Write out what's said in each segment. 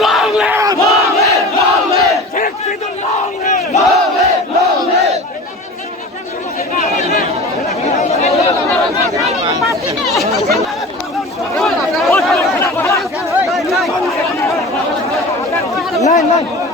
long live! Long live! Long live! Taxi the long live! Long live! Long live! Line, line.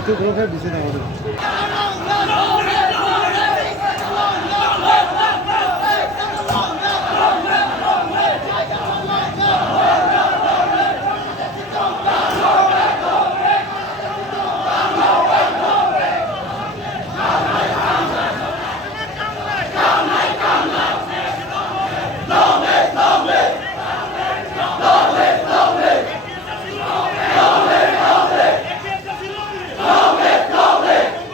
itu belum saya bisa tahu. Long live!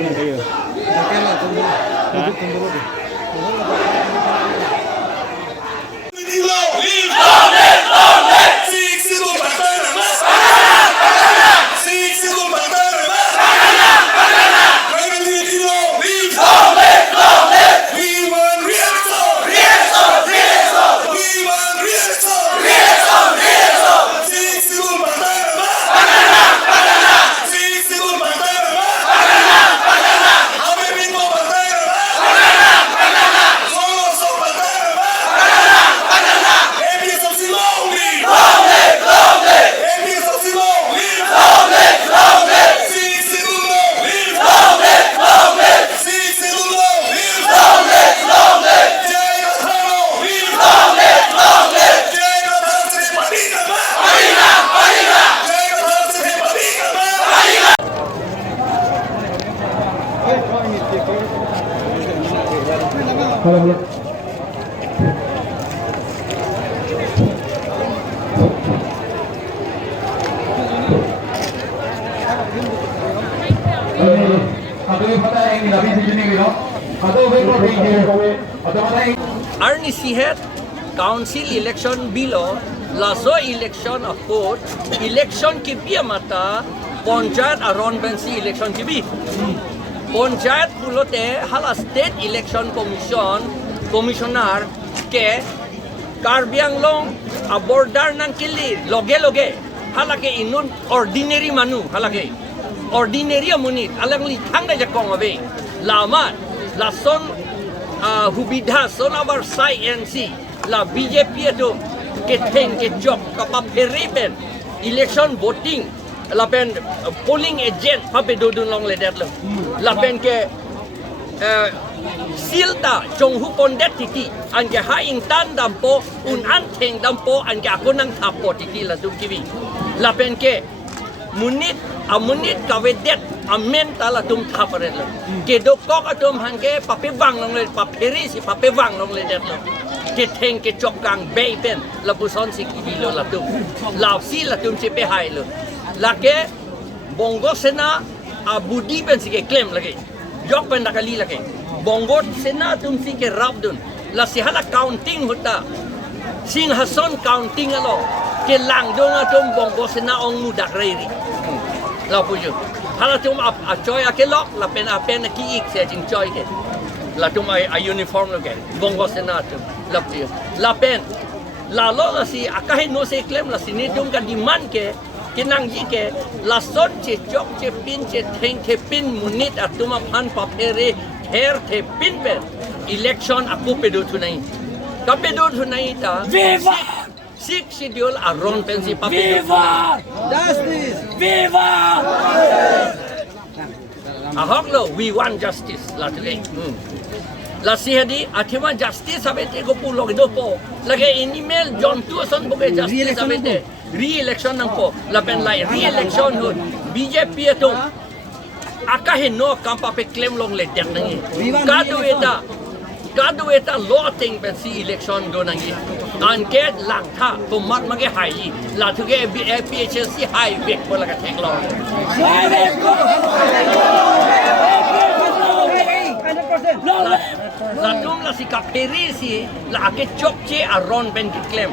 Takela tumbo. Tumbo de. Arni sihat council election bilo laso election of court election ki pia mata panchayat aron bensi election ki bi panchayat pulote hala state election commissioner ke Karbianglong abordar nan kili loge hala ke inun ordinary manu hala ke ordinary munit alang li thang da jakong abe lamat lason hubidha son our CNC la BJP itu keteng kejok kapap heriben election voting la pen polling agent pape dodun long ledet lo la pen ke silta jonghu pondet titi anja haing tan dampo un anteng dampo anja akonang tapo titi la dukiwi la pen ke munit kavedet amen tala tum thapare lo ke do kok atum hangke pape wang long le paperi si pape wang long le det lo ke theng ke chok kang bei pen la buson si ki lo la tum la si la tum si pe hai lo la ke bongo sena abudi pen si ke claim lagi yok pen dakali lagi bongo sena tum si ke rabdun la si hala counting huta sing hason counting alo ke lang dong atum bongo sena ong mudak reiri la puju hala tum a choy a kelok la pen ki ik se jing choy ke la tum a uniform lo ke bongo senato la puju la pen la lo la si akahe no se claim la si ni tum ka demand ke kinang ji ke la son che chok che pin che theng che pin munit atuma phan papere her the pin pe election aku pedo thunai ka pedo thunai ta Viva! six schedule aron pensi pape Viva! Justice. Viva! ahok lo we want justice la today la sihadi athima justice sabete ko pulo do po lage email John Tuason boke justice sabete re-election nang po la pen lai re-election ho BJP to akahe no kampa pe claim long le tek nangi kadu eta law ting pen si election do nangi an ke lang tha to mat mage hai la thuge APHLC hai vek po laga thek lo la tum la si kaperi si la ke chok che aron ben ki claim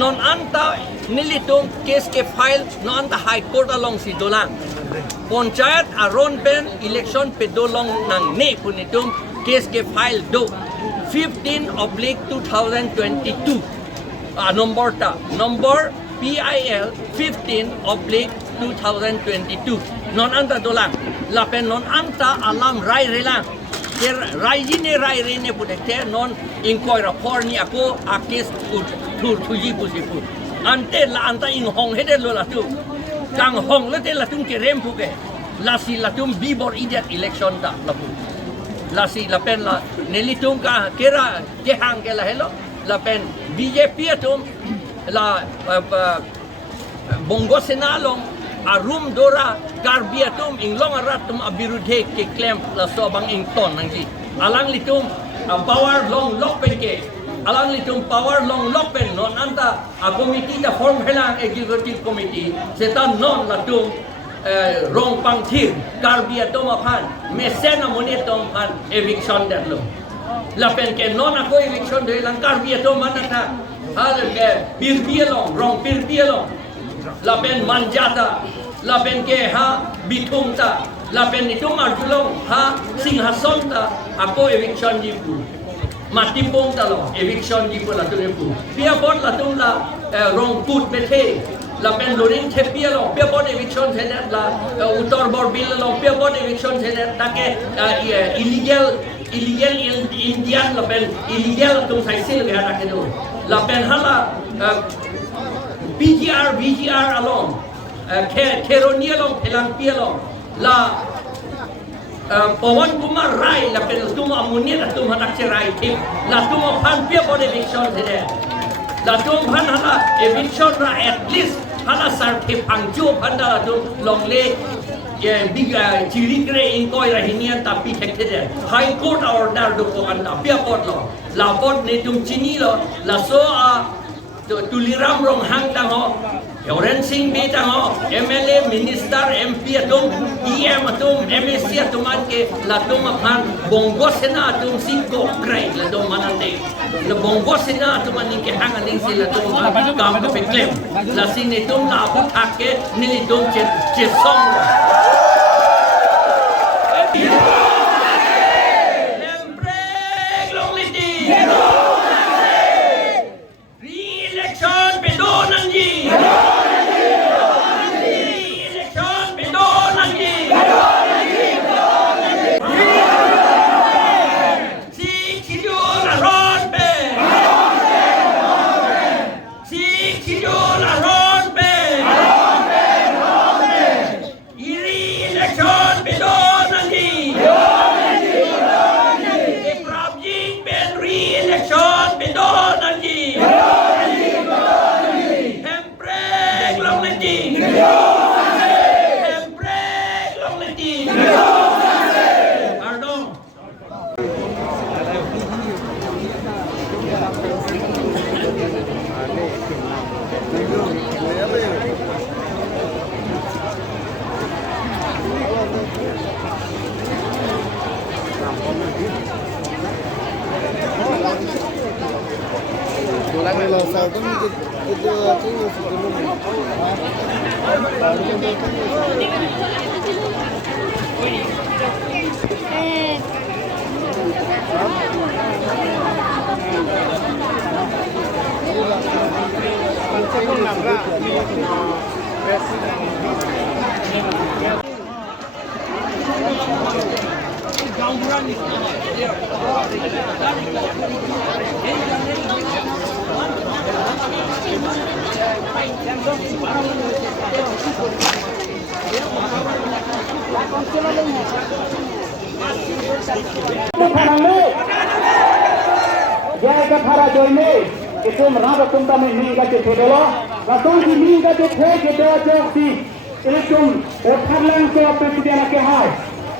non anta nilitum case ke file non anta high court along si dolang panchayat aron ben election pe dolong nang ne punitum case ke file do 15/2022 number PIL 15/2022 non anta dolang la pen non anta alam rai relang rai ne pudekte non inquire report ni ako akis tuji pusipu ante la anta in hong hede lo la tu kang hong le te la tum ke rem puke la si la tum bibor idiot election ta la pu la si la pen la nelitum ka kera ke hang ke la hello la pen BJP tum la bongo senalong arum dora karbiatum inglong aratum abirudhe ke claim la sobang ington nangji alang litum power long lopen ke alang litum power long lopen non anta a committee ta form helang executive committee setan non latum rong pang thir karbia toma phan mesena money tom phan eviction dat lo la pen ke non ako eviction de lang karbia to manata hal ke birbielong rong birbielong la pen manjata la pen ke ha bitumta la pen itu marjulong ha singhasonta ako eviction Diphu matimpong talo eviction Diphu la tu Diphu pia bot la tum la rong put bethe la pen lorin thepia lo pia bot eviction thedat la utor bor bill lo pia bot eviction thedat take illegal Indian la pen illegal tum sai sil ga ta ke do la pen hala BGR along Keronia long elang pia long la Pawan Kumar Rai la pen tum amunia la tum hanak cerai tip la tum phan pia bot eviction thedat la tum phan hala eviction ra at least hala sar ke pangju phan da tum long le big chiri kre in koi rahinian tapi thekte high court order do ko anda pia pot lo la pot ne tum chini lo la so a tuliram rong hang dang ho Yoren Singh be dang ho MLA minister MP atum EM atum MSC atuman ke la tum phan bongo sena atum singko krai la tum manante la bongo sena atuman ni ke hang aning si la tum kam ko claim la sin ne tum la bu thak ke ni tum chetoh Kalau saya pun kita cakap sebelum Jika para joine itu merasa tentang ini kata kedua, langsung ini kata kedua jadi itu orang ke presiden ke hai,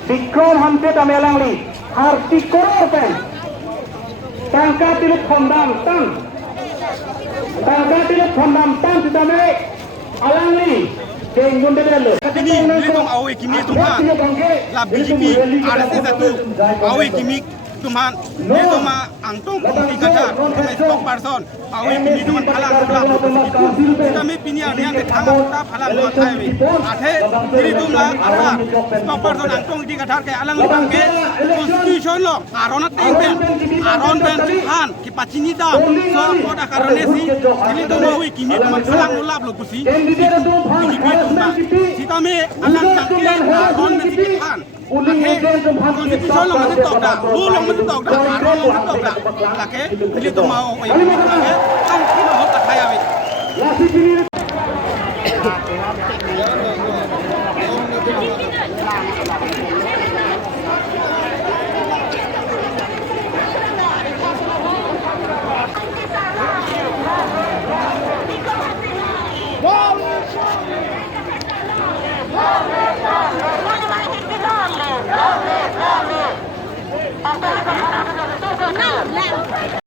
dikon hamte tamelang li, harti korban, tangka tilut kondam tan sudah me alang li. Kini dulu awe kimi tuhan, la BJP RSS satu awe kimi tuhan, ni cuma angtung komisi kata, kami stok person, awe kimi tuhan halang kami pinia ni yang kita kita halang matai, ada diri tuhan ada stok person angtung di kata ke alang bangke constitution lo, aron ben tuhan kipacini dah, so kota karonesi, ini tuhan awe kimi tuhan halang ulap lo kusi, si kami alang bangke aron ben tuhan. Konstitusi lo masih tahu dah, rule lo masih tahu dah, aron lo masih tahu dah. Laki, jadi tu mau yang laki, kan kita harus tak kaya weh.